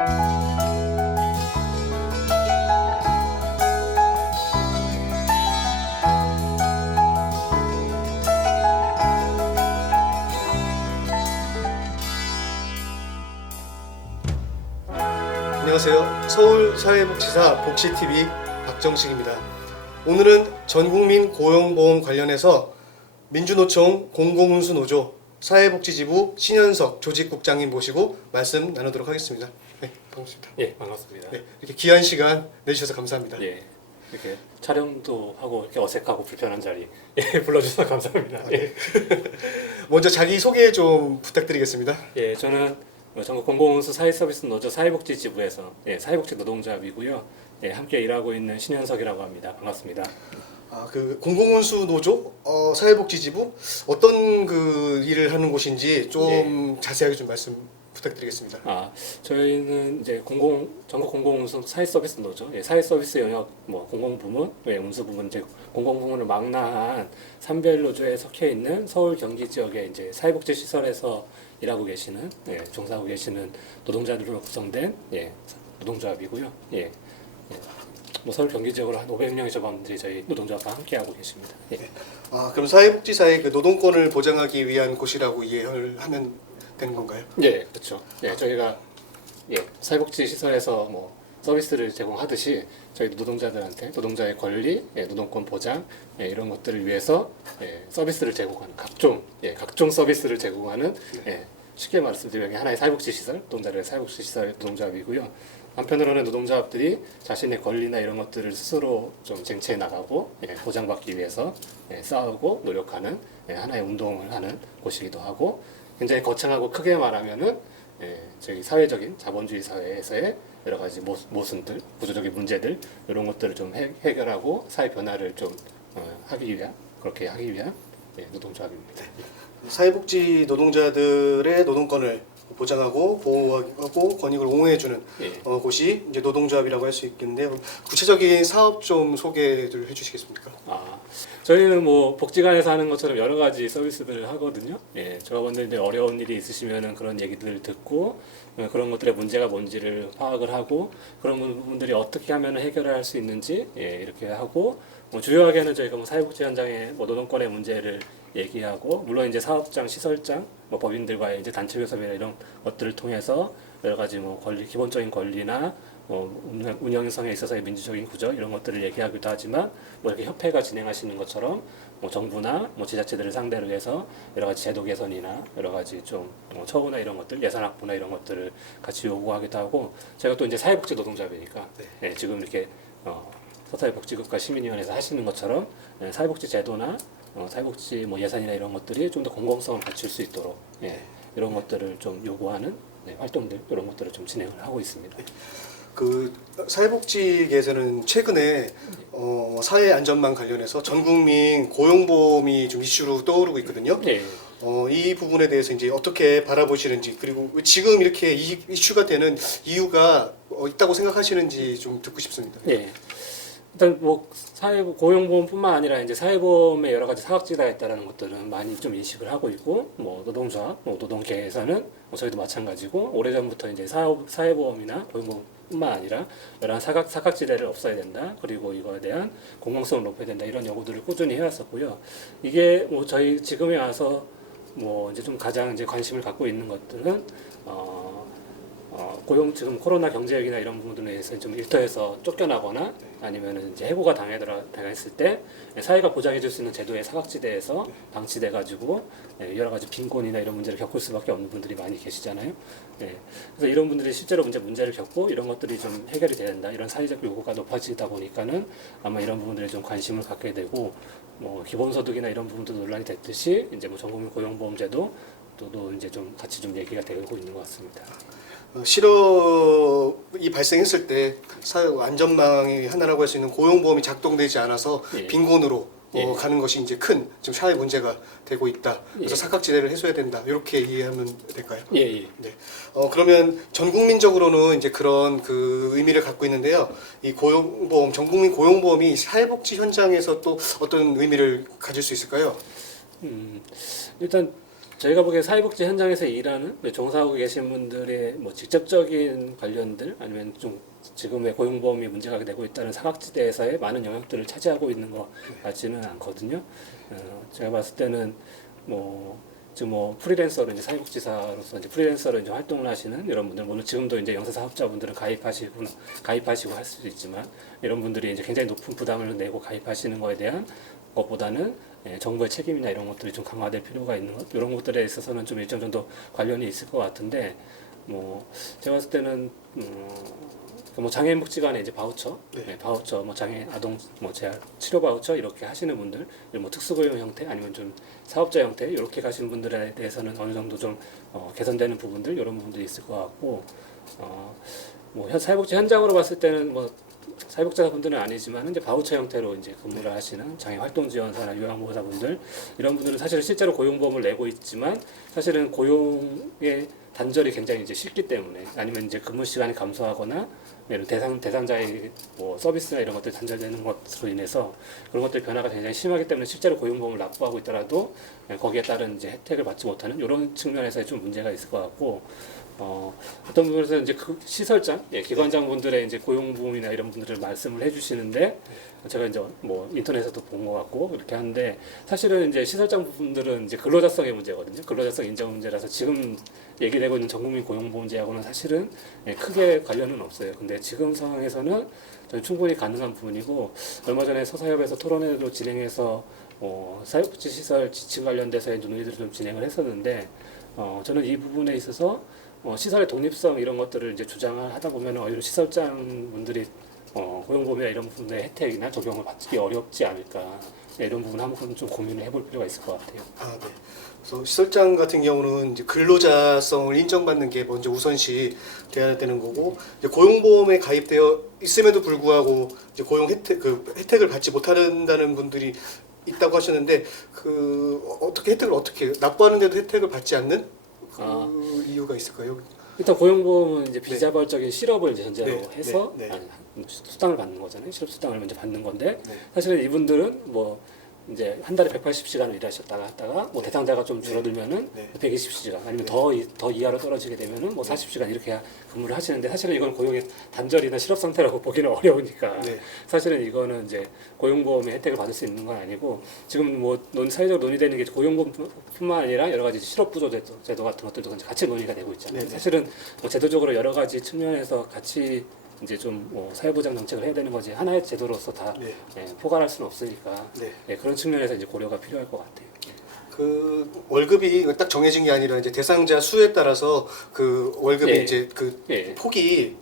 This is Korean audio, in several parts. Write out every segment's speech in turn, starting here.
안녕하세요. 서울사회복지사 복지TV 박정식입니다. 오늘은 전국민 고용보험 관련해서 민주노총 공공운수노조 사회복지지부 신현석 조직국장님 모시고 말씀 나누도록 하겠습니다. 네, 반갑습니다. 예, 반갑습니다. 네, 이렇게 귀한 시간 내주셔서 감사합니다. 예, 이렇게 촬영도 하고 이렇게 어색하고 불편한 자리 불러주셔서 감사합니다. 예. 먼저 자기 소개 좀 부탁드리겠습니다. 예, 저는 전국 공공운수 사회서비스 노조 사회복지지부에서 사회복지 노동조합이고요. 예, 함께 일하고 있는 신현석이라고 합니다. 반갑습니다. 그 공공운수 노조 사회복지지부 어떤 그 일을 하는 곳인지 좀 자세하게 좀 말씀 부탁드리겠습니다. 저희는 이제 전국 공공운수 사회서비스 노조, 사회서비스 영역 공공부문, 운수부문 이제 공공부문을 망라한 산별 노조에 속해 있는 서울 경기 지역의 이제 사회복지 시설에서 일하고 계시는 종사하고 계시는 노동자들로 구성된 노동조합이고요. 서울 경기 지역으로 한 500명의 조합원들이 저희 노동조합과 함께하고 계십니다. 그럼 사회복지사의 그 노동권을 보장하기 위한 곳이라고 이해를 하면 되는 건가요? 예, 그렇죠. 저희가 사회복지 시설에서 서비스를 제공하듯이 저희 노동자들한테 노동자의 권리, 노동권 보장 이런 것들을 위해서 서비스를 제공하는 각종 서비스를 제공하는 쉽게 말씀드리면 하나의 사회복지 시설, 노동자들의 사회복지 시설 노동조합이고요. 한편으로는 노동조합들이 자신의 권리나 이런 것들을 스스로 좀 쟁취해 나가고 보장받기 위해서 싸우고 노력하는 하나의 운동을 하는 곳이기도 하고, 굉장히 거창하고 크게 말하면은 저희 사회적인 자본주의 사회에서의 여러 가지 모순들, 구조적인 문제들 이런 것들을 좀 해결하고 사회 변화를 좀 그렇게 하기 위한 노동조합입니다. 사회복지 노동자들의 노동권을 보장하고 보호하고 권익을 옹호해주는 곳이 이제 노동조합이라고 할 수 있겠는데요. 구체적인 사업 좀 소개를 해주시겠습니까? 저희는 복지관에서 하는 것처럼 여러 가지 서비스들을 하거든요. 조합원들 이제 어려운 일이 있으시면은 그런 얘기들을 듣고 그런 것들의 문제가 뭔지를 파악을 하고 그런 부분들이 어떻게 하면 해결할 수 있는지 이렇게 하고, 주요하게는 저희가 사회복지 현장의 노동권의 문제를 얘기하고, 물론 이제 사업장, 시설장, 법인들과의 이제 단체 교섭이나 이런 것들을 통해서 여러 가지 기본적인 권리나 운영성에 있어서의 민주적인 구조 이런 것들을 얘기하기도 하지만, 이렇게 협회가 진행하시는 것처럼 정부나 지자체들을 상대로 해서 여러 가지 제도 개선이나 여러 가지 좀 처우나 이런 것들, 예산 확보나 이런 것들을 같이 요구하기도 하고, 제가 또 이제 사회복지 노동조합이니까 지금 이렇게 서사회복지국가 시민위원회에서 하시는 것처럼 사회복지 제도나 사회복지 예산이나 이런 것들이 좀 더 공공성을 갖출 수 있도록 이런 것들을 좀 요구하는 활동들, 이런 것들을 좀 진행을 하고 있습니다. 그 사회복지계에서는 최근에 사회안전망 관련해서 전국민 고용보험이 좀 이슈로 떠오르고 있거든요. 이 부분에 대해서 이제 어떻게 바라보시는지, 그리고 지금 이렇게 이슈가 되는 이유가 있다고 생각하시는지 좀 듣고 싶습니다. 일단 고용보험뿐만 아니라 이제 사회보험에 여러 가지 사각지대가 있다는 것들은 많이 좀 인식을 하고 있고, 노동조합, 노동계에서는 저희도 마찬가지고, 오래전부터 이제 사회보험이나 고용보험뿐만 아니라 여러 사각지대를 없애야 된다, 그리고 이거에 대한 공공성을 높여야 된다, 이런 요구들을 꾸준히 해왔었고요. 이게 저희 지금에 와서 이제 좀 가장 이제 관심을 갖고 있는 것들은 지금 코로나 경제위기나 이런 부분들에 대해서 좀 일터에서 쫓겨나거나 아니면은 이제 해고가 당했을 때 사회가 보장해줄 수 있는 제도의 사각지대에서 방치돼가지고 여러 가지 빈곤이나 이런 문제를 겪을 수밖에 없는 분들이 많이 계시잖아요. 그래서 이런 분들이 실제로 문제를 겪고 이런 것들이 좀 해결이 돼야 된다, 이런 사회적 요구가 높아지다 보니까는 아마 이런 부분들에 좀 관심을 갖게 되고, 기본소득이나 이런 부분도 논란이 됐듯이 이제 전국민 고용보험제도 또 이제 좀 같이 좀 얘기가 되고 있는 것 같습니다. 실업이 발생했을 때 사회 안전망의 하나라고 할 수 있는 고용보험이 작동되지 않아서 빈곤으로 가는 것이 이제 큰 지금 사회 문제가 되고 있다. 그래서 사각지대를 해소해야 된다. 이렇게 이해하면 될까요? 네. 그러면 전 국민적으로는 이제 그런 그 의미를 갖고 있는데요. 이 고용보험, 전 국민 고용보험이 사회복지 현장에서 또 어떤 의미를 가질 수 있을까요? 일단 저희가 보기엔 사회복지 현장에서 일하는 종사하고 계신 분들의 뭐 직접적인 관련들 아니면 좀 지금의 고용보험이 문제가 되고 있다는 사각지대에서의 많은 영역들을 차지하고 있는 것 같지는 않거든요. 제가 봤을 때는 지금 프리랜서로 이제 사회복지사로서 이제 프리랜서로 이제 활동을 하시는 이런 분들, 물론 지금도 이제 영세사업자분들은 가입하시고 할 수도 있지만 이런 분들이 이제 굉장히 높은 부담을 내고 가입하시는 거에 대한 것보다는 정부의 책임이나 이런 것들이 좀 강화될 필요가 있는 것, 이런 것들에 있어서는 좀 일정 정도 관련이 있을 것 같은데, 제가 봤을 때는 장애인 복지관에 이제 바우처, 바우처, 장애 아동 재활 치료 바우처 이렇게 하시는 분들, 특수고용 형태 아니면 좀 사업자 형태 이렇게 가시는 분들에 대해서는 어느 정도 좀 개선되는 부분들 이런 부분들이 있을 것 같고, 사회복지 현장으로 봤을 때는 사회복지사분들은 아니지만 이제 바우처 형태로 이제 근무를 하시는 장애 활동 지원사나 요양보호사분들 이런 분들은 사실은 실제로 고용보험을 내고 있지만 사실은 고용의 단절이 굉장히 이제 쉽기 때문에 아니면 이제 근무 시간이 감소하거나 이런 대상자의 서비스나 이런 것들이 단절되는 것으로 인해서 그런 것들 변화가 굉장히 심하기 때문에 실제로 고용보험을 납부하고 있더라도 거기에 따른 이제 혜택을 받지 못하는 이런 측면에서 좀 문제가 있을 것 같고. 어떤 부분에서 이제 그 시설장, 기관장 분들의 이제 고용보험이나 이런 분들을 말씀을 해주시는데 제가 이제 인터넷에도 본 것 같고 그렇게 하는데 사실은 이제 시설장 부분들은 이제 근로자성의 문제거든요. 근로자성 인정 문제라서 지금 얘기되고 있는 전국민 고용보험제하고는 사실은 크게 관련은 없어요. 근데 지금 상황에서는 저는 충분히 가능한 부분이고 얼마 전에 서사협에서 토론회도 진행해서 사회복지 시설 지침 관련돼서의 논의들을 좀 진행을 했었는데 저는 이 부분에 있어서 시설의 독립성 이런 것들을 이제 주장을 하다 보면 오히려 시설장 분들이 고용보험이나 이런 부분의 혜택이나 적용을 받기 어렵지 않을까 이런 부분 한번 좀 고민을 해볼 필요가 있을 것 같아요. 네. 그래서 시설장 같은 경우는 이제 근로자성을 인정받는 게 먼저 우선시 돼야 되는 거고 이제 고용보험에 가입되어 있음에도 불구하고 이제 고용 혜택을 받지 못한다는 분들이 있다고 하셨는데 혜택을 어떻게 납부하는데도 혜택을 받지 않는 이유가 있을까요? 일단 고용보험은 이제 비자발적인 실업을 이제 전제로 해서 네. 수당을 받는 거잖아요. 실업 수당을 먼저 받는 건데 네. 사실은 이분들은 이제 한 달에 180시간을 일하셨다가 하다가 대상자가 좀 줄어들면은 120시간 아니면 더 이하로 떨어지게 되면은 40시간 이렇게 근무를 하시는데 사실은 이건 고용의 단절이나 실업 상태라고 보기는 어려우니까 사실은 이거는 이제 고용보험의 혜택을 받을 수 있는 건 아니고 지금 사회적으로 논의되는 게 고용보험뿐만 아니라 여러 가지 실업부조 제도 같은 것들도 같이 논의가 되고 있잖아요. 사실은 제도적으로 여러 가지 측면에서 같이 이제 좀 사회보장 정책을 해야 되는 거지 하나의 제도로서 다 포괄할 수는 없으니까 그런 측면에서 이제 고려가 필요할 것 같아요. 그 월급이 딱 정해진 게 아니라 이제 대상자 수에 따라서 그 월급이 이제 폭이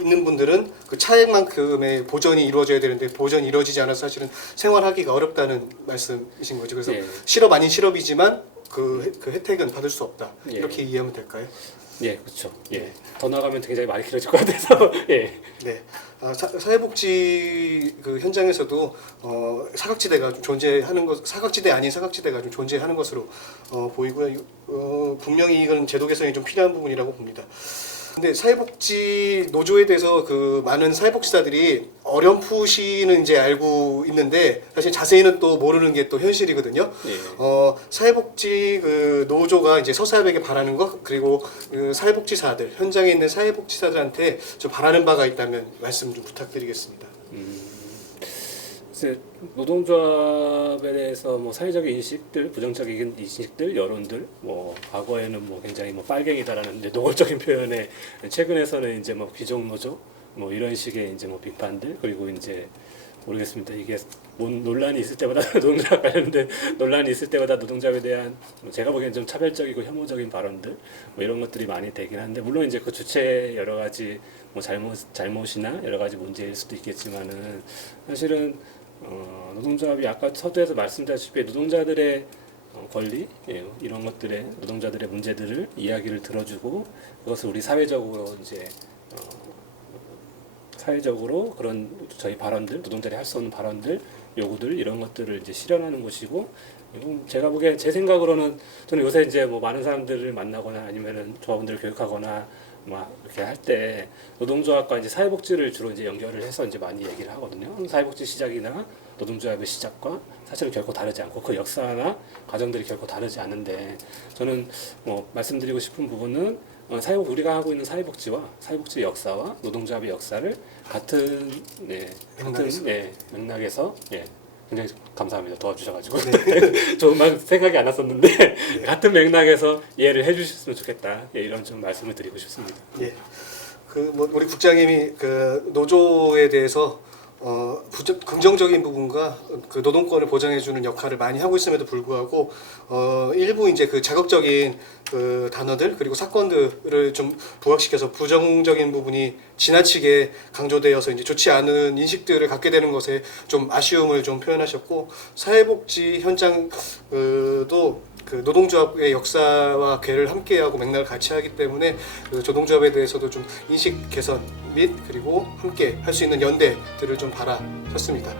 있는 분들은 그 차액만큼의 보전이 이루어져야 되는데 보전이 이루어지지 않아서 사실은 생활하기가 어렵다는 말씀이신 거죠. 그래서 실업 아닌 실업이지만 그 혜택은 받을 수 없다. 이렇게 이해하면 될까요? 그렇죠. 더 나가면 굉장히 많이 길어질 것 같아서. 네. 사회복지 그 현장에서도 사각지대가 좀 존재하는 것, 사각지대 아닌 사각지대가 좀 존재하는 것으로 보이고요. 분명히 이건 제도 개선이 좀 필요한 부분이라고 봅니다. 근데 사회복지 노조에 대해서 그 많은 사회복지사들이 어렴풋이는 이제 알고 있는데 사실 자세히는 또 모르는 게 또 현실이거든요. 사회복지 그 노조가 이제 서사협에게 바라는 것 그리고 그 사회복지사들 현장에 있는 사회복지사들한테 좀 바라는 바가 있다면 말씀 좀 부탁드리겠습니다. 노동조합에 대해서 사회적인 인식들, 부정적인 인식들, 여론들, 과거에는 굉장히 빨갱이다라는 노골적인 표현에 최근에서는 이제 귀족 노조, 이런 식의 이제 비판들 그리고 이제 모르겠습니다. 이게 논란이 있을 때마다 노동자 관련된 논란이 있을 때마다 노동자에 대한 제가 보기엔 좀 차별적이고 혐오적인 발언들 이런 것들이 많이 되긴 한데 물론 이제 그 주체의 여러 가지 잘못이나 여러 가지 문제일 수도 있겠지만은 사실은 노동조합이 아까 서두에서 말씀드렸다시피 노동자들의 권리 이런 것들의 노동자들의 문제들을 이야기를 들어주고 그것을 우리 사회적으로 이제 사회적으로 그런 저희 발언들 노동자들이 할 수 없는 발언들 요구들 이런 것들을 이제 실현하는 곳이고 제가 보기엔 제 생각으로는 저는 요새 이제 많은 사람들을 만나거나 아니면은 조합원들을 교육하거나 막 이렇게 할 때 노동조합과 이제 사회복지를 주로 이제 연결을 해서 이제 많이 얘기를 하거든요. 사회복지 시작이나 노동조합의 시작과 사실은 결코 다르지 않고 그 역사나 과정들이 결코 다르지 않은데 저는 뭐 말씀드리고 싶은 부분은 우리가 하고 있는 사회복지와 사회복지 역사와 노동조합의 역사를 같은 맥락에서 굉장히 감사합니다. 도와주셔가지고 저만 생각이 안 났었는데 같은 맥락에서 이해를 해주셨으면 좋겠다. 이런 좀 말씀을 드리고 싶습니다. 예. 뭐 우리 국장님이 노조에 대해서 긍정적인 부분과 그 노동권을 보장해주는 역할을 많이 하고 있음에도 불구하고 일부 이제 그 자극적인 그 단어들 그리고 사건들을 좀 부각시켜서 부정적인 부분이 지나치게 강조되어서 이제 좋지 않은 인식들을 갖게 되는 것에 좀 아쉬움을 좀 표현하셨고 사회복지 현장도 그 노동조합의 역사와 궤를 함께하고 맥락을 같이 하기 때문에 그 노동조합에 대해서도 좀 인식 개선 및 그리고 함께 할 수 있는 연대들을 좀 바라셨습니다.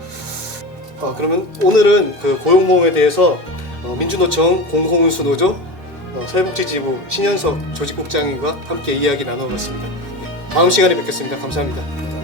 그러면 오늘은 그 고용보험에 대해서 민주노총 공공운수노조 사회복지지부 신현석 조직국장님과 함께 이야기 나눠봤습니다. 다음 시간에 뵙겠습니다. 감사합니다.